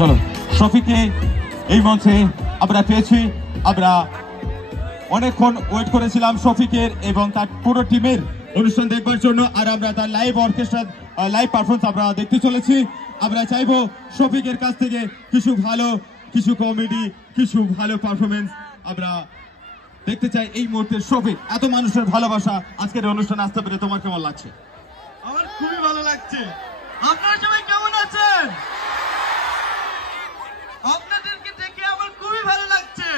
চলো শফিককে এই মঞ্চে আমরা পেয়েছি। আমরা অনেকক্ষণ ওয়েট করেছিলাম শফিকের এবং তার পুরো টিমের অনুষ্ঠান দেখবার জন্য, আর আমরা তার লাইভ অর্কেস্ট্রা লাইভ পারফরমেন্স আমরা দেখতে চলেছি। আমরা চাইবো শফিকের কাছ থেকে কিছু কমেডি, কিছু ভালো পারফরমেন্স আমরা দেখতে চাই এই মুহূর্তে। শফিক, এত মানুষের ভালোবাসা আজকের অনুষ্ঠানে আসতে পেরে তোমার কেমন লাগছে? আমার খুবই ভালো লাগছে। আপনারা সবাই কেমন আছেন? আপনাদেরকে দেখে আমার খুবই ভালো লাগছে।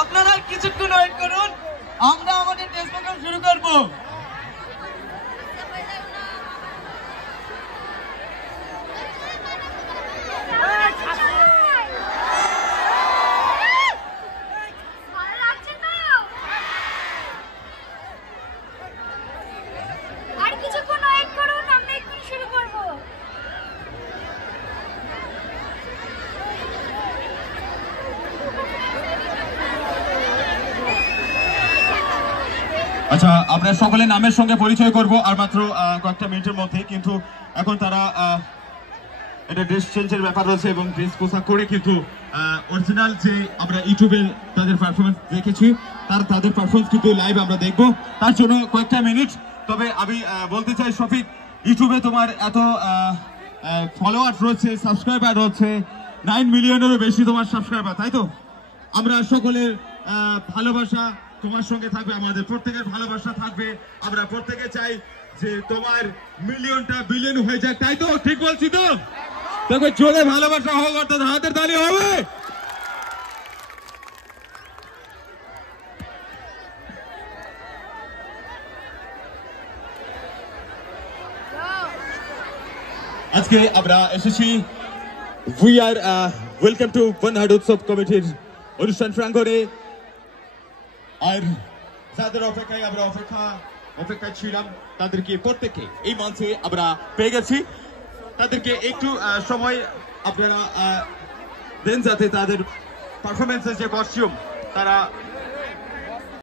আপনারা কিছুক্ষণ ওয়েট করুন, আমরা আমাদের টেস্ট প্রোগ্রাম শুরু করব। আচ্ছা, আমরা সকলে নামের সঙ্গে পরিচয় করব আর মাত্র কয়েকটা মিনিটের মধ্যে, কিন্তু এখন তারা এটা ড্রেস চেঞ্জের ব্যাপার রয়েছে এবং ড্রেস পোশাক করে কিন্তু অরিজিনাল যে আমরা ইউটিউবে তাদের পারফরমেন্স দেখেছি তাদের পারফরমেন্স কিন্তু লাইভ আমরা দেখব, তার জন্য কয়েকটা মিনিট। তবে আমি বলতে চাই শফিক, ইউটিউবে তোমার এত ফলোয়ার রয়েছে, সাবস্ক্রাইবার রয়েছে, 9 মিলিয়নেরও বেশি তোমার সাবস্ক্রাইবার, তাই তো? আমরা সকলের ভালোবাসা তোমার সঙ্গে থাকবে, আমাদের প্রত্যেকের ভালোবাসা থাকবে। আমরা প্রত্যেকে চাই যে তোমার মিলিয়নটা বিলিয়ন হয়ে যাক, তাই তো? ঠিক বলছি তো? দেখো, জোরে ভালোবাসা হোক, অর্থাৎ হাতের তালি হবে। আজকে আমরা এসেছি উই আর ওয়েলকাম টু বনহাট উৎসব কমিটির অনুষ্ঠান প্রাঙ্গণে, আর যাদের অপেক্ষায় আমরা অপেক্ষায় ছিলাম তাদেরকে প্রত্যেককে এই মঞ্চে আমরা পেয়ে গেছি। তাদেরকে একটু সময় আপনারা দেন যাতে তাদের পারফরমেন্সের যে কস্টিউম তারা